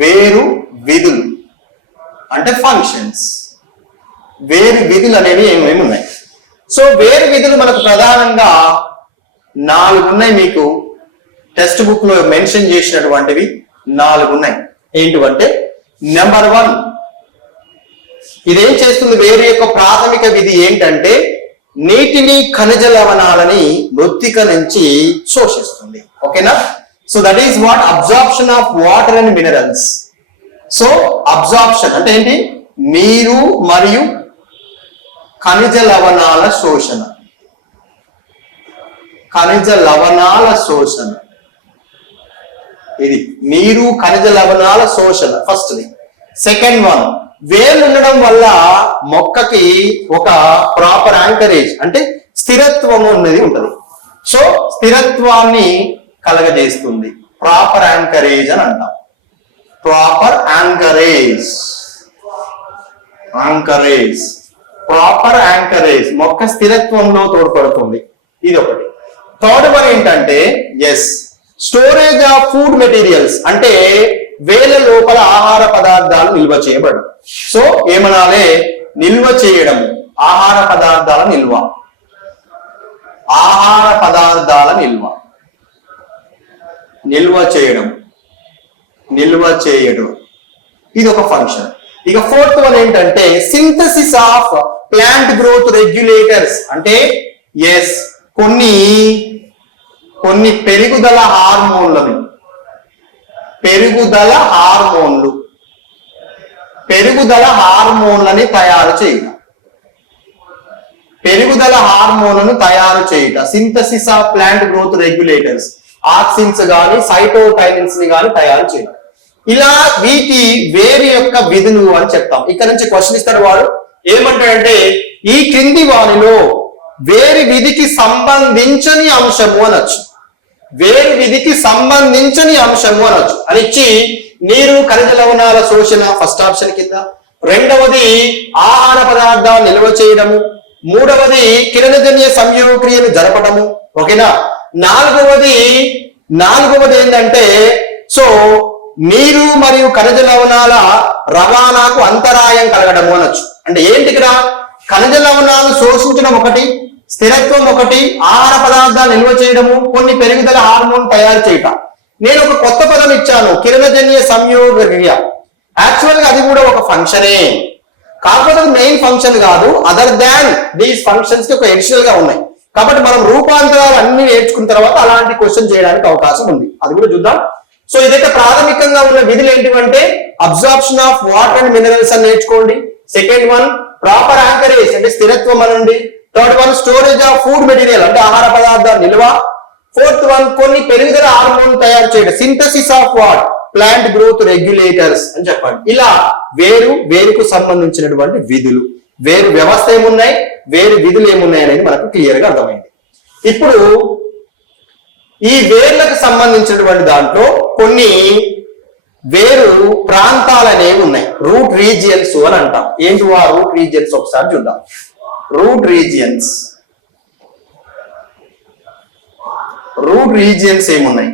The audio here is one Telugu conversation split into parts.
వేరు విధులు అంటే ఫంక్షన్స్. వేరు విధులు అనేవి ఏమేమి ఉన్నాయి? సో వేరు విధులు మనకు ప్రధానంగా 4 ఉన్నాయి. మీకు టెక్స్ట్ బుక్ లో మెన్షన్ చేసినటువంటివి 4 ఉన్నాయి. ఏంటివంటే నెంబర్ 1, ఇదేం చేస్తుంది? వేరు యొక్క ప్రాథమిక విధి ఏంటంటే నీటిని, ఖనిజ లవణాలని మృత్తిక నుంచి శోషిస్తుంది. ఓకేనా? So that is what absorption of water and minerals. So absorption అంటే ఏంటి? నీరు మరియు ఖనిజ లవణాల శోషణ. ఖనిజ లవణాల శోషణ, ఇది నీరు ఖనిజ లవణాల శోషణ ఫస్ట్ది. సెకండ్ వన్, వేర్లు ఉండడం వల్ల మొక్కకి ఒక ప్రాపర్ యాంకరేజ్ అంటే స్థిరత్వం అనేది ఉంటుంది. సో స్థిరత్వాన్ని కలగజేస్తుంది. ప్రాపర్ యాంకరేజ్ అని అంటాం. Proper anchorage, anchorage, proper anchorage మొక్క స్థిరత్వంలో తోడ్పడుతుంది. ఇది ఒకటి. థర్డ్ వన్ ఏంటంటే స్టోరేజ్ ఆఫ్ ఫుడ్ మెటీరియల్స్ అంటే వేల లోపల ఆహార పదార్థాలు నిల్వ చేయబడు. సో ఏమనాలే? నిల్వ చేయడం, ఆహార పదార్థాల నిల్వ, ఆహార పదార్థాల నిల్వ, నిల్వ చేయడం, నిల్వ చేయడం, ఇది ఒక ఫంక్షన్. ఇక ఫోర్త్ వన్ ఏంటంటే synthesis of plant growth regulators అంటే కొన్ని పెరుగుదల హార్మోన్లను, పెరుగుదల హార్మోన్లని తయారు చేయడం, పెరుగుదల హార్మోన్లను తయారు చేయడం. Synthesis of plant growth regulators, auxins గాని సైటోకైనిన్స్ ని గాని తయారు చేయడం. ఇలా వీటి వేరు యొక్క విధులు అని చెప్తాం. ఇక్కడ నుంచి క్వశ్చన్ ఇస్తాడు వాడు. ఏమంటాడంటే ఈ క్రింది వానిలో వేరు విధికి సంబంధించని అంశము అనొచ్చు. వేరు విధికి సంబంధించని అంశము అనొచ్చు అని ఇచ్చి నీరు ఖనిజ లవణాల శోషణ ఫస్ట్ ఆప్షన్ కింద, రెండవది ఆహార పదార్థాలు నిల్వ చేయడము, మూడవది కిరణజన్య సంయోగక్రియను జరపడము. ఓకేనా? నాలుగవది ఏంటంటే నీరు మరియు ఖనిజ లవణాల రవాణాకు అంతరాయం కలగడము అనొచ్చు. అంటే ఏంటి? ఇక్కడ ఖనిజ లవణాలు శోషించడం ఒకటి, స్థిరత్వం ఒకటి, ఆహార పదార్థాలు నిల్వ చేయడము, కొన్ని పెరుగుదల హార్మోన్ తయారు చేయటం. నేను ఒక కొత్త పదం ఇచ్చాను, కిరణజన్య సంయోగ క్రియ. యాక్చువల్ గా అది కూడా ఒక ఫంక్షనే, కాకపోతే మెయిన్ ఫంక్షన్ కాదు. అదర్ దాన్ దీస్ ఫంక్షన్స్ కి ఒక ఎడిషనల్ గా ఉన్నాయి. కాబట్టి మనం రూపాంతరాలు అన్ని నేర్చుకున్న తర్వాత అలాంటి క్వశ్చన్ చేయడానికి అవకాశం ఉంది. అది కూడా చూద్దాం. సో ఇదైతే ప్రాథమికంగా ఉన్న విధులు ఏంటివంటే absorption of water and minerals అని నేర్చుకోండి. సెకండ్ వన్ ప్రాపర్ యాంకరేజ్ అంటే స్థిరత్వం అనండి. Third one storage of food material అంటే ఆహార పదార్థాల నిల్వ. ఫోర్త్ వన్ కొన్ని పెరుగుదల హార్మోన్ తయారు చేయడం, synthesis of what plant growth regulators అని చెప్పండి. ఇలా వేరుకు సంబంధించినటువంటి విధులు, వేరు వ్యవస్థ ఏమున్నాయి, వేరు విధులు ఏమున్నాయి అనేది మనకు క్లియర్ గా అర్థమైంది. ఇప్పుడు ఈ వేర్లకు సంబంధించినటువంటి దాంట్లో కొన్ని వేరు ప్రాంతాలు అనేవి ఉన్నాయి. రూట్ రీజియన్స్ అని అంటాం. ఏంటి ఆ రూట్ రీజియన్స్? ఒకసారి చూద్దాం. రూట్ రీజియన్స్ ఏమున్నాయి?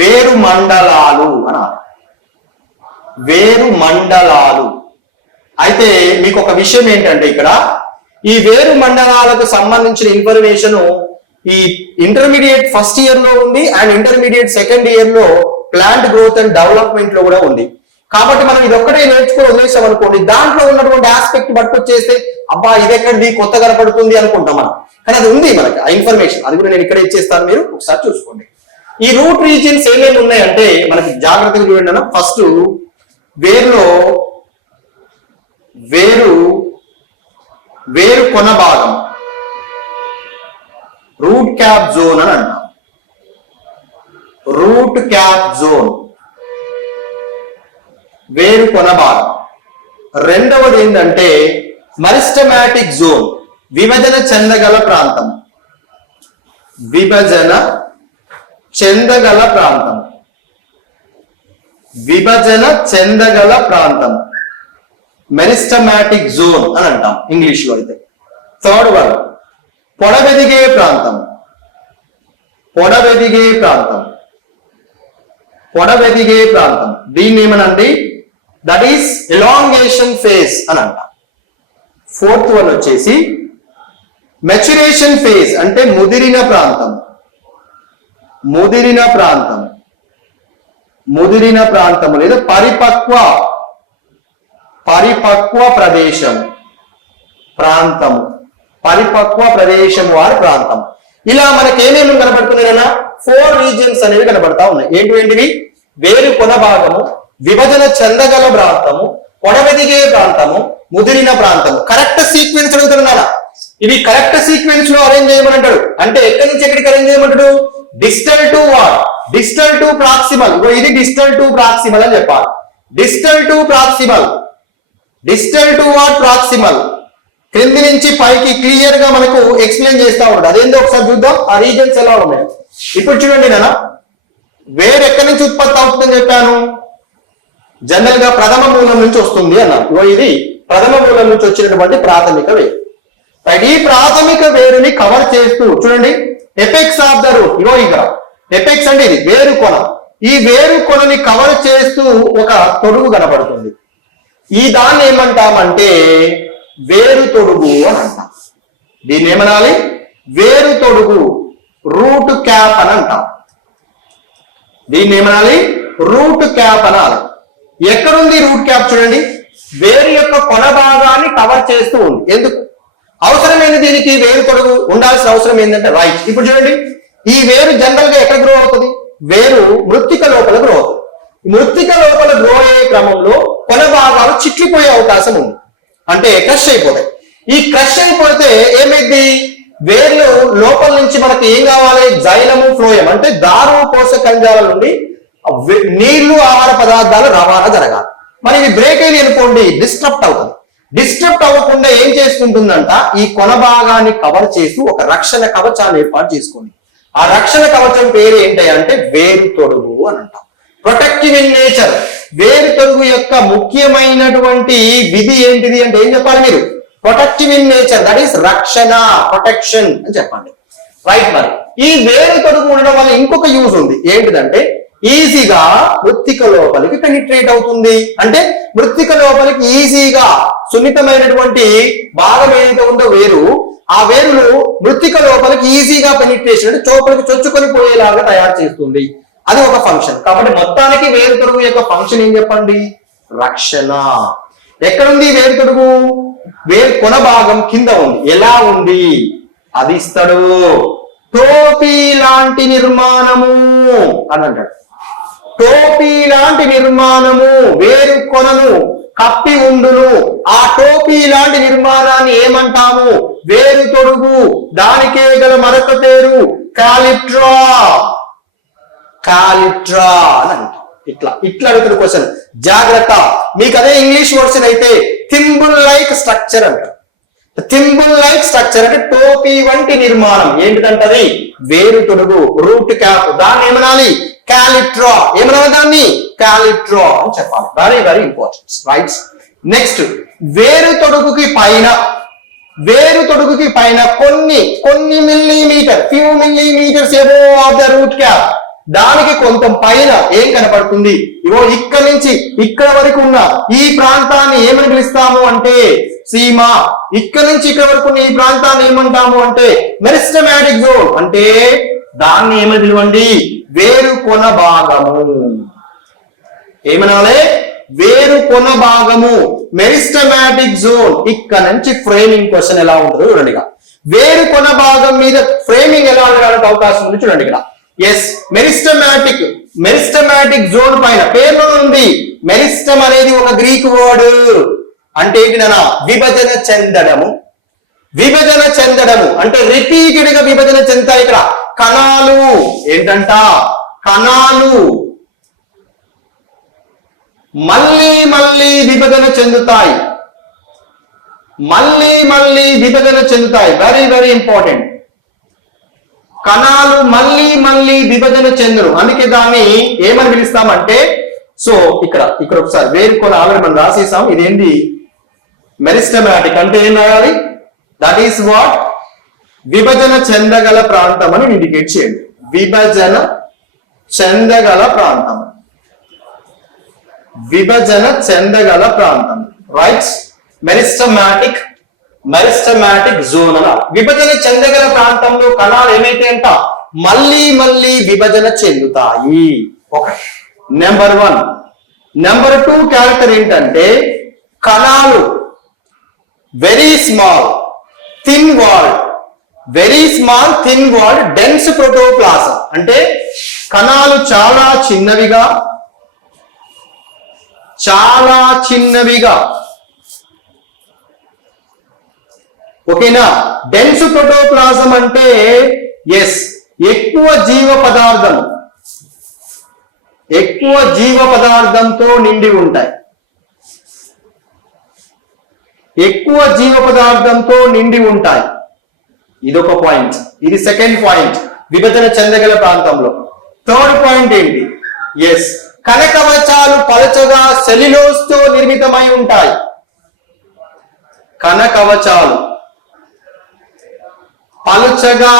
వేరు మండలాలు అన్నారు. వేరు మండలాలు. అయితే మీకు ఒక విషయం ఏంటంటే ఇక్కడ ఈ వేరు మండలాలకు సంబంధించిన ఇన్ఫర్మేషన్ ఈ ఇంటర్మీడియట్ ఫస్ట్ ఇయర్ లో ఉంది అండ్ ఇంటర్మీడియట్ సెకండ్ ఇయర్ లో ప్లాంట్ గ్రోత్ అండ్ డెవలప్మెంట్ లో కూడా ఉంది. కాబట్టి మనం ఇది ఒక్కటే నేర్చుకుని వదిలేసాం అనుకోండి, దాంట్లో ఉన్నటువంటి ఆస్పెక్ట్ పట్టుకొచ్చేస్తే అబ్బా ఇది ఎక్కడిది కొత్త కనపడుతుంది అనుకుంటాం మనం. కానీ అది ఉంది మనకి ఆ ఇన్ఫర్మేషన్, అది కూడా నేను ఇక్కడ ఇచ్చేస్తాను, మీరు ఒకసారి చూసుకోండి. ఈ రూట్ రీజియన్స్ ఏమేమి ఉన్నాయంటే మనకి జాగ్రత్తగా చూడండి. ఫస్ట్ వేరులో వేరు కొన భాగం రూట్ క్యాప్ జోన్ అని అంటాం. రూట్ క్యాప్ జోన్ వేరు కొన భాగం. రెండవది ఏంటంటే మెరిస్టమాటిక్ జోన్ విభజన చెందగల ప్రాంతం. విభజన చెందగల ప్రాంతం. విభజన చెందగల ప్రాంతం మెరిస్టమాటిక్ జోన్ అని అంటాం ఇంగ్లీష్ లో అయితే. థర్డ్ వన్ పొడవెదిగే ప్రాంతం. పొడవెదిగే ప్రాంతం. పొడవెదిగే ప్రాంతం దీన్ని ఏమనండి, దట్ ఈస్ ఎలాంగేషన్ ఫేజ్ అని అంట. ఫోర్త్ వన్ వచ్చేసి మెచ్యురేషన్ ఫేజ్, అంటే ముదిరిన ప్రాంతం. ముదిరిన ప్రాంతం, ముదిరిన ప్రాంతం లేదా పరిపక్వ ప్రదేశం, ప్రాంతము, పరిపక్వ ప్రదేశం వారి ప్రాంతం. ఇలా మనకి ఏమేమి కనబడుతున్నాయన్నా 4 రీజియన్స్ అనేవి కనబడతా ఉన్నాయి. ఏంటివి? వేరు కొన భాగము, విభజన చెందగల ప్రాంతము, పొడవెదిగే ప్రాంతము, ముదిరిన ప్రాంతము. కరెక్ట్ సీక్వెన్స్ అడుగుతున్నారా? ఇవి కరెక్ట్ సీక్వెన్స్ లో అరేంజ్ చేయమని అంటే ఎక్కడి నుంచి ఎక్కడికి అరేంజ్ చేయమంటాడు? Distal to what? Distal to proximal. ఇది డిస్టల్ టు ప్రాక్సిమల్ అని చెప్పాలి. Distal to proximal, distal to what? Proximal. క్రింది నుంచి పైకి క్లియర్ గా మనకు ఎక్స్ప్లెయిన్ చేస్తా ఉంటాడు. అదేందో ఒకసారి చూద్దాం, ఆ రీజన్స్ ఎలా ఉన్నాయి. ఇప్పుడు చూడండి నాన్న, వేరు ఎక్కడి నుంచి ఉత్పత్తి అవుతుందని చెప్పాను? జనరల్ గా ప్రథమ మూలం నుంచి వస్తుంది అన్నాను. ఇది ప్రథమ మూలం నుంచి వచ్చినటువంటి ప్రాథమిక వేరు. ఈ ప్రాథమిక వేరుని కవర్ చేస్తూ చూడండి, ఎపెక్స్ ఆఫ్ ద రూట్. ఇక్కడ ఎపెక్స్ అంటే ఇది వేరు కొన. ఈ వేరు కొనని కవర్ చేస్తూ ఒక తొడుగు కనబడుతుంది. ఈ దాన్ని ఏమంటామంటే వేరు తొడుగు అని అంటాం. దీన్ని ఏమనాలి? వేరు తొడుగు, రూట్ క్యాప్ అని అంటాం. దీన్ని ఏమనాలి? రూట్ క్యాప్ అనాలి. ఎక్కడుంది రూట్ క్యాప్? చూడండి, వేరు యొక్క కొన భాగాన్ని కవర్ చేస్తూ ఉంది. ఎందుకు అవసరమైంది దీనికి? వేరు తొడుగు ఉండాల్సిన అవసరం ఏంటంటే రైట్. ఇప్పుడు చూడండి, ఈ వేరు జనరల్ గా ఎక్కడ గ్రో అవుతుంది? వేరు మృత్తిక లోపల గ్రో అవుతుంది. మృత్తిక లోపల గ్రో అయ్యే క్రమంలో కొన భాగాలు చిట్లిపోయే అవకాశం ఉంది, అంటే క్రష్ అయిపోతాయి. ఈ క్రష్ అయిపోతే ఏమైంది? వేర్లు లోపల నుంచి మనకి ఏం కావాలి? జైలము, ఫ్లోయం, అంటే దారు పోషకంజాల నుండి నీళ్లు, ఆహార పదార్థాలు రవాణా జరగాలి. మరి ఇవి బ్రేక్ అయింది అనుకోండి, డిస్టర్బ్ అవుతుంది. డిస్టర్బ్ అవ్వకుండా ఏం చేసుకుంటుందంట? ఈ కొన భాగాన్ని కవర్ చేస్తూ ఒక రక్షణ కవచాన్ని ఏర్పాటు చేసుకోండి. ఆ రక్షణ కవచం పేరు ఏంటి అంటే వేరు తొడుగు అని అంటాం. Protective in nature. వేరు తొడుగు యొక్క ముఖ్యమైనటువంటి విధి ఏంటిది అంటే ఏం చెప్పాలి మీరు? Protective in nature, that is రక్షణ, ప్రొటెక్షన్ అని చెప్పండి. రైట్. మరి ఈ వేరు తొడుగు ఉండడం వల్ల ఇంకొక యూజ్ ఉంది. ఏంటిదంటే ఈజీగా మృత్తిక లోపలికి పెనిట్రేట్ అవుతుంది. అంటే మృత్తిక లోపలికి ఈజీగా సున్నితమైనటువంటి భాగం ఏదైతే ఉందో వేరు, ఆ వేరులు మృత్తిక లోపలికి ఈజీగా పెనిట్రేషన్, అంటే చోపలికి చొచ్చుకొని పోయేలాగా తయారు చేస్తుంది. అది ఒక ఫంక్షన్. కాబట్టి మొత్తానికి వేరు తొడుగు యొక్క ఫంక్షన్ ఏం చెప్పండి? రక్షణ. ఎక్కడుంది వేరు తొడుగు? వేరు కొన భాగం కింద ఉంది. ఎలా ఉంది? అది ఇస్తాడు. టోపీ లాంటి నిర్మాణము అని అంటాడు. టోపీ లాంటి నిర్మాణము వేరు కొనను కప్పి ఉండును. ఆ టోపీ లాంటి నిర్మాణాన్ని ఏమంటాము? వేరు తొడుగు. దానికే గల మరొక పేరు కాలిట్రా. కాలిట్రా అని అంటాం. ఇట్లా అడుగుతున్న క్వశ్చన్, జాగ్రత్త. మీకు అదే ఇంగ్లీష్ వర్షన్ అయితే థింబుల్ లైక్ స్ట్రక్చర్ అంటారు. థింబుల్ లైక్ స్ట్రక్చర్ అంటే టోపీ వంటి నిర్మాణం. ఏంటిదంటది? వేరు తొడుగు, రూట్ క్యాప్. దాన్ని ఏమనాలి? కాలిట్రా. ఏమనాలి దాన్ని? కాలిట్రా అని చెప్పాలి. Very very important. Right. Next, వేరు తొడుగుకి పైన కొన్ని millimeter, few millimeters above of the root cap, దానికి కొంత పైన ఏం కనపడుతుంది? ఇక్కడ నుంచి ఇక్కడ వరకు ఉన్న ఈ ప్రాంతాన్ని ఏమని పిలుస్తాము అంటే సీమ. ఇక్కడ నుంచి ఇక్కడ వరకు ఉన్న ఈ ప్రాంతాన్ని ఏమంటాము అంటే మెరిస్టమాటిక్ జోన్. అంటే దాన్ని ఏమని పిలవండి? వేరు కొన భాగము. ఏమనాలి? వేరు కొన భాగము, మెరిస్టమాటిక్ జోన్. ఇక్కడ నుంచి ఫ్రేమింగ్ క్వశ్చన్ ఎలా ఉంటుందో చూడండి. వేరు కొన భాగం మీద ఫ్రేమింగ్ ఎలా ఉండడానికి అవకాశం ఉంది చూడండి. ఇక్కడ ఎస్, మెరిస్టమాటిక్ జోన్ పైన పేరు ఉంది. మెరిస్టమ్ అనేది ఒక గ్రీక్ వర్డ్. అంటే ఏంటిదన్నా? విభజన చెందడము. విభజన చెందడము అంటే రిపీటెడ్ గా విభజన చెందుతాయి. ఇక్కడ కణాలు ఏంటంట? కణాలు మళ్ళీ విభజన చెందుతాయి. విభజన చెందుతాయి. Very very important. కణాలు మళ్ళీ విభజన చెందును. అందుకే దాన్ని ఏమని పిలుస్తామంటే, సో ఇక్కడ ఒకసారి వేరు కొన ఆల్రెడీ మనం రాసేసాం. ఇదేంటి? మెరిస్టమాటిక్ అంటే ఏం రాయాలి? That is what? విభజన చెందగల ప్రాంతం అని ఇండికేట్ చేయండి. విభజన చెందగల ప్రాంతం. విభజన చెందగల ప్రాంతం, రైట్? మెరిస్టమాటిక్ జోన్ అలా. విభజన చెందగల ప్రాంతంలో కణాలు ఏమైతే అంట మళ్ళీ మళ్ళీ విభజన చెందుతాయి. ఒకటి నెంబర్ 1. నెంబర్ 2 క్యారెక్టర్ ఏంటంటే కణాలు very small thin walled dense protoplasm, అంటే కణాలు చాలా చిన్నవిగా ఓకేనా. డెన్స్ ప్రోటోప్లాజం అంటే ఎక్కువ జీవ పదార్థంతో నిండి ఉంటాయి. ఇదొక పాయింట్. ఇది సెకండ్ పాయింట్ విభజన చెందగల ప్రాంతంలో. థర్డ్ పాయింట్ ఏంటి? కణకవచాలు పలచగా సెల్యులోజ్ తో నిర్మితమై ఉంటాయి. కణకవచాలు పలుచగా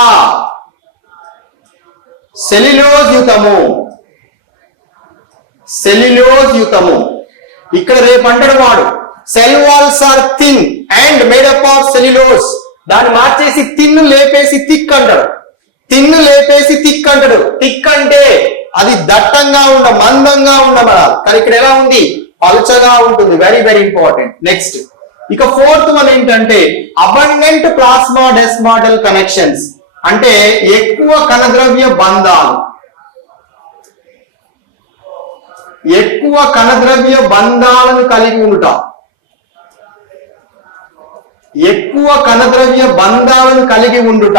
సెల్యులోజ్ యుతము. ఇక్కడ రేపు అంటాడు వాడు cell walls are thin and made up of cellulose. దాన్ని మార్చేసి తిన్ను లేపేసి థిక్ అంటాడు. థిక్ అంటే అది దట్టంగా మందంగా ఉండమనాలి. కానీ ఇక్కడ ఎలా ఉంది? పలుచగా ఉంటుంది. Very very important. నెక్స్ట్ ఇక 4th వన్ ఏంటంటే అబండెంట్ ప్లాస్మా డెస్మాటల్ కనెక్షన్స్, అంటే ఎక్కువ కణద్రవ్య బంధాలను కలిగి ఉండుట.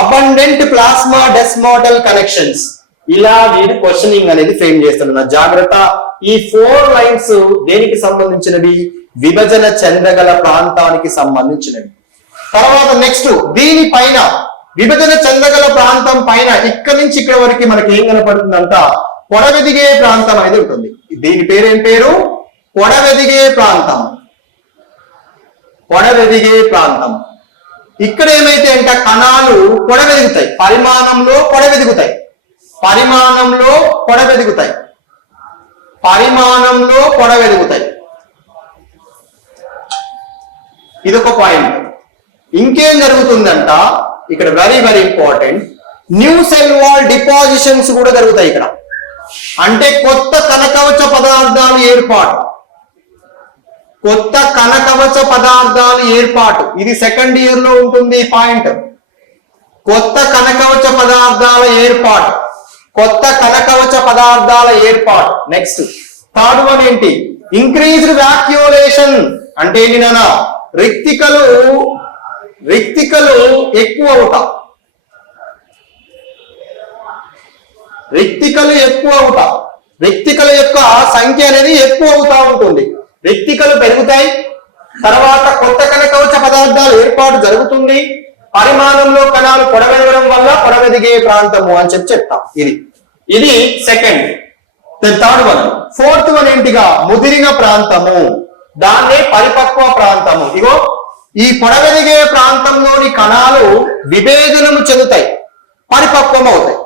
Abundant plasmodesmatal connections. ఇలా వీడు క్వశ్చనింగ్ అనేది ఫ్రేమ్ చేస్తున్నా. జాగ్రత్త, ఈ 4 లైన్స్ దేనికి సంబంధించినవి? విభజన చెందగల ప్రాంతానికి సంబంధించినవి. తర్వాత నెక్స్ట్ దీనిపైన విభజన చెందగల ప్రాంతం పైన ఇక్కడ నుంచి ఇక్కడ వరకు మనకి ఏం కనపడుతుందంట? పొడవెదిగే ప్రాంతం అనేది ఉంటుంది. దీని పేరేం పేరు? పొడవెదిగే ప్రాంతం. ఇక్కడ ఏమైతే అంటే కణాలు పొడవెదుగుతాయి, పరిమాణంలో పొడవెదుగుతాయి. ఇదొక పాయింట్. ఇంకేం జరుగుతుందంట ఇక్కడ? Very very important, new cell wall depositions కూడా జరుగుతాయి ఇక్కడ. అంటే కొత్త కణకవచ పదార్థాలు ఏర్పాటు. ఇది సెకండ్ ఇయర్ లో ఉంటుంది పాయింట్. కొత్త కణకవచ పదార్థాల ఏర్పాటు. నెక్స్ట్ థర్డ్ వన్ ఏంటి? ఇంక్రీజ్డ్ వాక్యూలేషన్. అంటే ఏంటి నాన్న? రిక్తికలు ఎక్కువ అవుతాయి. రిక్తికల యొక్క సంఖ్య అనేది ఎక్కువ అవుతా ఉంటుంది. రిక్తికలు పెరుగుతాయి. తర్వాత కొత్త కణకవచ పదార్థాల ఏర్పాటు జరుగుతుంది. పరిమాణంలో కణాలు పొడవెదగడం వల్ల పొడవెదిగే ప్రాంతము అని చెప్తాం. ఇది second. Third one. 4th one ఏంటిగా? ముదిరిన ప్రాంతము. దాన్నే పరిపక్వ ప్రాంతము. ఇగో ఈ పొడవెదిగే ప్రాంతంలోని కణాలు విభేదనము చెందుతాయి, పరిపక్వం అవుతాయి.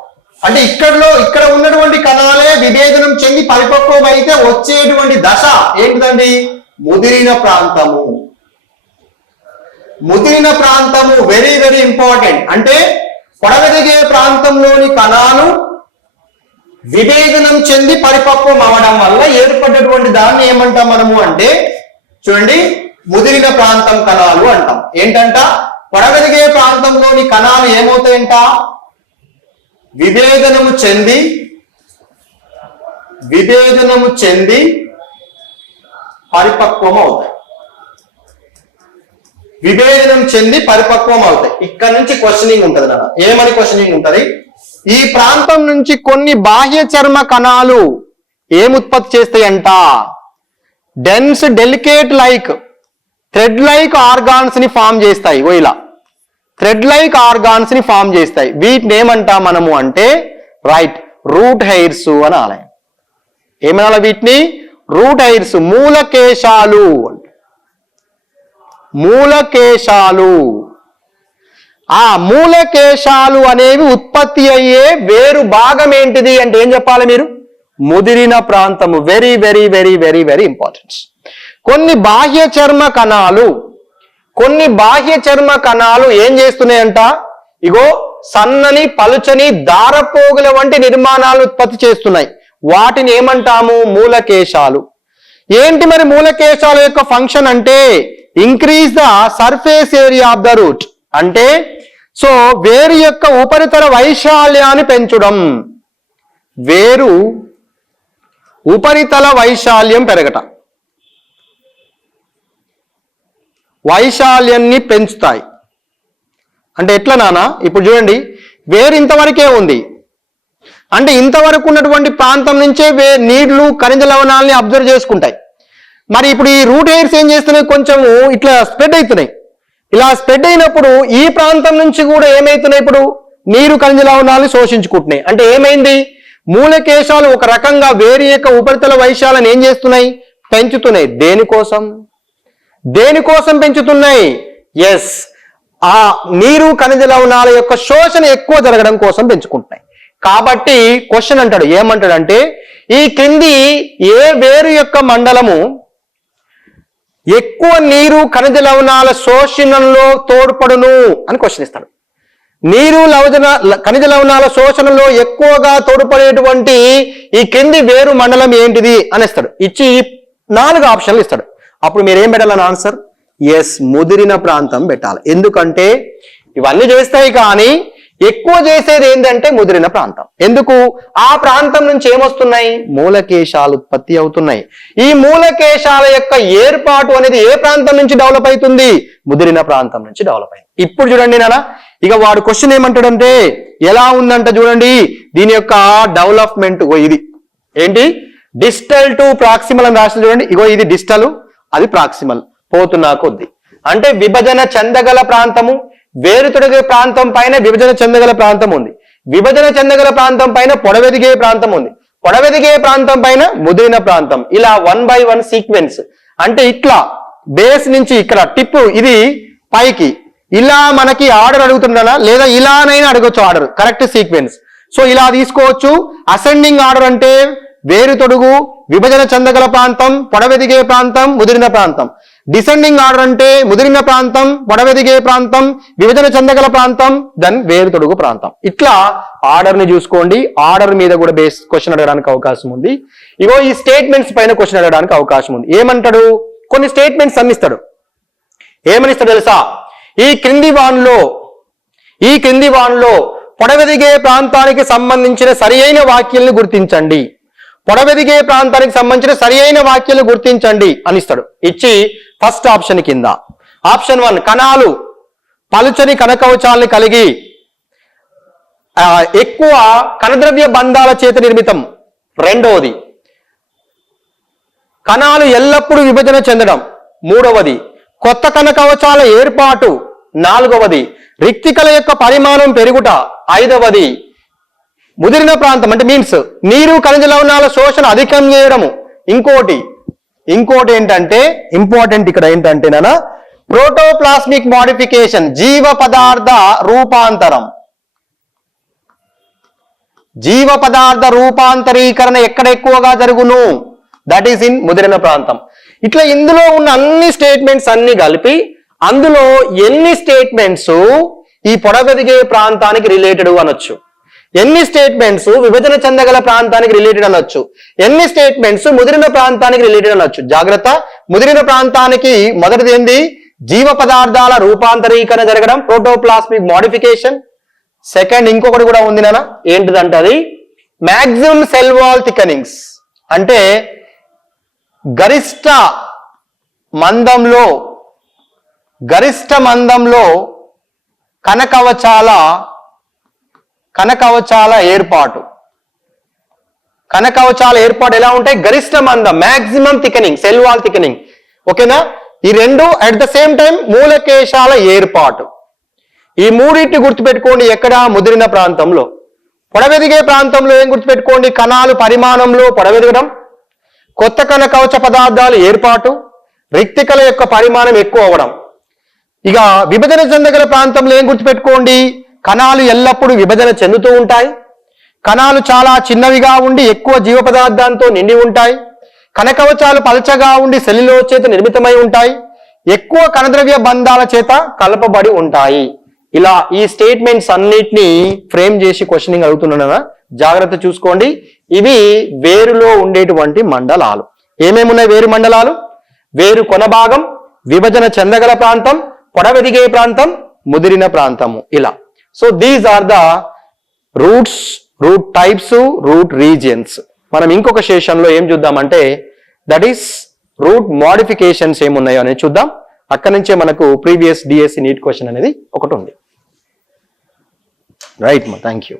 అంటే ఇక్కడ ఉన్నటువంటి కణాలే విభేదనం చెంది పరిపక్వం అయితే వచ్చేటువంటి దశ ఏంటిదండి? ముదిరిన ప్రాంతము వెరీ వెరీ ఇంపార్టెంట్. అంటే పొడవెదిగే ప్రాంతంలోని కణాలు విభేదనం చెంది పరిపక్వం అవడం వల్ల ఏర్పడ్డటువంటి దాన్ని ఏమంటాం మనము అంటే, చూడండి, ముదిరిన ప్రాంతం కణాలు అంటాం. ఏంటంట? పొడవెదిగే ప్రాంతంలోని కణాలు ఏమవుతాయంట? విభేదనము చెంది పరిపక్వం అవుతాయి. ఇక్కడ నుంచి క్వశ్చనింగ్ ఉంటది నాన్న. ఏమని క్వశ్చనింగ్ ఉంటది? ఈ ప్రాంతం నుంచి కొన్ని బాహ్య చర్మ కణాలు ఏం ఉత్పత్తి చేస్తాయంట? Dense delicate thread like organs ని ఫామ్ చేస్తాయి. ఇలా థ్రెడ్ లైక్ ఆర్గాన్స్ ని ఫామ్ చేస్తాయి. వీటిని ఏమంటాం మనము అంటే రూట్ హెయిర్స్ అనాలి. ఏమనాలి వీటిని? Root hairs. మూలకేశాలు. ఆ మూలకేశాలు అనేవి ఉత్పత్తి అయ్యే వేరు భాగం ఏంటిది అంటే ఏం చెప్పాలి మీరు? ముదిరిన ప్రాంతము. Very very very very very important. కొన్ని బాహ్య చర్మ కణాలు ఏం చేస్తున్నాయంట, ఇగో సన్నని పలుచని దారపోగుల వంటి నిర్మాణాలు ఉత్పత్తి చేస్తున్నాయి. వాటిని ఏమంటాము? మూలకేశాలు. ఏంటి మరి మూలకేశాల యొక్క ఫంక్షన్ అంటే increase the surface area of the route. అంటే సో వేరు యొక్క ఉపరితల వైశాల్యాన్ని పెంచడం. వేరు ఉపరితల వైశాల్యం పెరగట, వైశాల్యాన్ని పెంచుతాయి. అంటే ఎట్లా నానా? ఇప్పుడు చూడండి, వేరు ఇంతవరకే ఉంది అంటే ఇంతవరకు ఉన్నటువంటి ప్రాంతం నుంచే నీళ్లు ఖనిజ లవణాలని అబ్జర్వ్ చేసుకుంటాయి. మరి ఇప్పుడు ఈ రూట్ హెయిర్స్ ఏం చేస్తున్నాయి, కొంచెము ఇట్లా స్ప్రెడ్ అవుతున్నాయి. ఇలా స్ప్రెడ్ అయినప్పుడు ఈ ప్రాంతం నుంచి కూడా ఏమైతున్నాయి, ఇప్పుడు నీరు ఖనిజ లవణాలను శోషించుకుంటున్నాయి. అంటే ఏమైంది, మూలకేశాలు ఒక రకంగా వేరు యొక్క ఉపరితల వైశాల్యాన్ని ఏం చేస్తున్నాయి, పెంచుతున్నాయి. దేనికోసం పెంచుతున్నాయి? ఎస్, ఆ నీరు ఖనిజ లవణాల యొక్క శోషణ ఎక్కువ జరగడం కోసం పెంచుకుంటున్నాయి. కాబట్టి క్వశ్చన్ అంటాడు, ఏమంటాడంటే ఈ క్రింది ఏ వేరు యొక్క మండలము ఎక్కువ నీరు ఖనిజ లవణాల శోషణలో తోడ్పడును అని క్వశ్చన్ ఇస్తాడు. నీరు ఖనిజ లవణాల శోషణలో ఎక్కువగా తోడ్పడేటువంటి ఈ క్రింది వేరు మండలం ఏంటిది అని ఇస్తాడు. ఇచ్చి 4 ఆప్షన్లు ఇస్తాడు. అప్పుడు మీరు ఏం పెట్టాలని ఆన్సర్? ఎస్, ముదిరిన ప్రాంతం పెట్టాలి. ఎందుకంటే ఇవన్నీ చేస్తాయి కానీ ఎక్కువ చేసేది ఏంటంటే ముదిరిన ప్రాంతం. ఎందుకు? ఆ ప్రాంతం నుంచి ఏమొస్తున్నాయి, మూలకేశాలు ఉత్పత్తి అవుతున్నాయి. ఈ మూలకేశాల యొక్క ఏర్పాటు అనేది ఏ ప్రాంతం నుంచి డెవలప్ అవుతుంది? ముదిరిన ప్రాంతం నుంచి డెవలప్ అయింది. ఇప్పుడు చూడండి నాన్న, ఇక వాడు క్వశ్చన్ ఏమంటాడంటే ఎలా ఉందంట చూడండి, దీని యొక్క డెవలప్మెంట్. ఇది ఏంటి, డిస్టల్ టు ప్రాక్సిమల్ అని రాసిన చూడండి. ఇగో ఇది డిస్టల్, అది ప్రాక్సిమల్. పోతున్నా కొద్ది అంటే విభజన చెందగల ప్రాంతము, వేరు తొడిగే ప్రాంతం పైన విభజన చెందగల ప్రాంతం ఉంది, విభజన చెందగల ప్రాంతం పైన పొడవెదిగే ప్రాంతం ఉంది, పొడవెదిగే ప్రాంతం పైన ముదిరిన ప్రాంతం. ఇలా 1 by 1 సీక్వెన్స్. అంటే ఇట్లా బేస్ నుంచి ఇక్కడ టిప్ ఇది పైకి ఇలా మనకి ఆర్డర్ అడుగుతుండనా, లేదా ఇలానైనా అడగొచ్చు ఆర్డర్, కరెక్ట్ సీక్వెన్స్. సో ఇలా తీసుకోవచ్చు. అసెండింగ్ ఆర్డర్ అంటే వేరు తొడుగు, విభజన చెందగల ప్రాంతం, పొడవెదిగే ప్రాంతం, ముదిరిన ప్రాంతం. డిసెండింగ్ ఆర్డర్ అంటే ముదిరిన ప్రాంతం, పొడవెదిగే ప్రాంతం, విభజన చెందగల ప్రాంతం, దెన్ వేరు తొడుగు ప్రాంతం. ఇట్లా ఆర్డర్ ని చూసుకోండి. ఆర్డర్ మీద కూడా బేస్ క్వశ్చన్ అడగడానికి అవకాశం ఉంది. ఇగో ఈ స్టేట్మెంట్స్ పైన క్వశ్చన్ అడగడానికి అవకాశం ఉంది. ఏమంటాడు, కొన్ని స్టేట్మెంట్స్ అన్నిస్తాడు. ఏమనిస్తాడు తెలుసా, ఈ క్రింది వాన్లో పొడవెదిగే ప్రాంతానికి సంబంధించిన సరి అయిన వాక్యాలను గుర్తించండి, పొడవెదిగే ప్రాంతానికి సంబంధించిన సరి అయిన వాక్యాలు గుర్తించండి అనిస్తాడు. ఇచ్చి ఫస్ట్ ఆప్షన్ కింద ఆప్షన్ 1 కణాలు పలుచని కణకవచాలని కలిగి ఎక్కువ కణద్రవ్య బంధాల చేత నిర్మితం. రెండవది, కణాలు ఎల్లప్పుడూ విభజన చెందడం. మూడవది, కొత్త కణకవచాల ఏర్పాటు. నాలుగవది, రిక్తికల యొక్క పరిమాణం పెరుగుట. ఐదవది, ముదిరిన ప్రాంతం అంటే మీన్స్ నీరు ఖనిజ లవణాల శోషణ అధికం చేయడము. ఇంకోటి ఏంటంటే ఇంపార్టెంట్ ఇక్కడ ఏంటంటే నాన్న, ప్రోటోప్లాస్మిక్ మోడిఫికేషన్, జీవ పదార్థ రూపాంతరం. జీవ పదార్థ రూపాంతరీకరణ ఎక్కడ ఎక్కువగా జరుగును? దట్ ఈస్ ఇన్ ముదిరిన ప్రాంతం. ఇట్లా ఇందులో ఉన్న అన్ని స్టేట్మెంట్స్ అన్ని కలిపి అందులో ఎన్ని స్టేట్మెంట్స్ ఈ పొడవెదిగే ప్రాంతానికి రిలేటెడ్ అనొచ్చు, ఎన్ని స్టేట్మెంట్స్ విభజన చెందగల ప్రాంతానికి రిలేటెడ్ అనొచ్చు, ఎన్ని స్టేట్మెంట్స్ ముదిరిన ప్రాంతానికి రిలేటెడ్ అనొచ్చు. జాగ్రత్త, ముదిరిన ప్రాంతానికి మొదటిది ఏంది, జీవ పదార్థాల రూపాంతరీకరణ జరగడం, ప్రోటోప్లాస్మిక్ మోడిఫికేషన్. సెకండ్ ఇంకొకటి కూడా ఉంది నాన్న, ఏంటిదంటే అది మాక్సిమం సెల్ వాల్ థికనింగ్స్, అంటే గరిష్ట మందంలో కణకవచాల ఏర్పాటు. కణకవచాల ఏర్పాటు ఎలా ఉంటాయి? గరిష్ట మందం, maximum thickening, cell wall thickening. ఓకేనా? ఈ రెండు అట్ ద సేమ్ టైం మూలకేశాల ఏర్పాటు. ఈ మూడింటిని గుర్తుపెట్టుకోండి. ఎక్కడ? ముదిరిన ప్రాంతంలో. పొడవెదిగే ప్రాంతంలో ఏం గుర్తుపెట్టుకోండి? కణాలు పరిమాణంలో పొడవెదగడం, కొత్త కణ కవచ పదార్థాలు ఏర్పాటు, రిక్తికల యొక్క పరిమాణం ఎక్కువ అవ్వడం. ఇక విభజన చెందగల ప్రాంతంలో ఏం గుర్తుపెట్టుకోండి? కణాలు ఎల్లప్పుడూ విభజన చెందుతూ ఉంటాయి, కణాలు చాలా చిన్నవిగా ఉండి ఎక్కువ జీవ పదార్థాలతో నిండి ఉంటాయి. కణకవచాలు పల్చగా ఉండి సెల్యులోజ్ చేత నిర్మితమై ఉంటాయి. ఎక్కువ కణద్రవ్య బంధాల చేత కలపబడి ఉంటాయి. ఇలా ఈ స్టేట్మెంట్స్ అన్నిటినీ ఫ్రేమ్ చేసి క్వశ్చనింగ్ అడుగుతున్నాను. జాగ్రత్త చూసుకోండి. ఇవి వేరులో ఉండేటువంటి మండలాలు. ఏమేమి ఉన్నాయి వేరు మండలాలు? వేరు కొన భాగం, విభజన చెందగల ప్రాంతం, పొడవెదిగే ప్రాంతం, ముదిరిన ప్రాంతము. ఇలా. So these are the roots, root types, root regions. మనం ఇంకొక సెషన్ లో ఏం చూద్దామంటే దట్ ఈస్ రూట్ మోడిఫికేషన్స్ ఏమున్నాయో అనేది చూద్దాం. అక్కడి నుంచే మనకు ప్రీవియస్ డిఎస్సి నీట్ క్వశ్చన్ అనేది ఒకటి ఉంది. రైట్ మా, థ్యాంక్ యూ.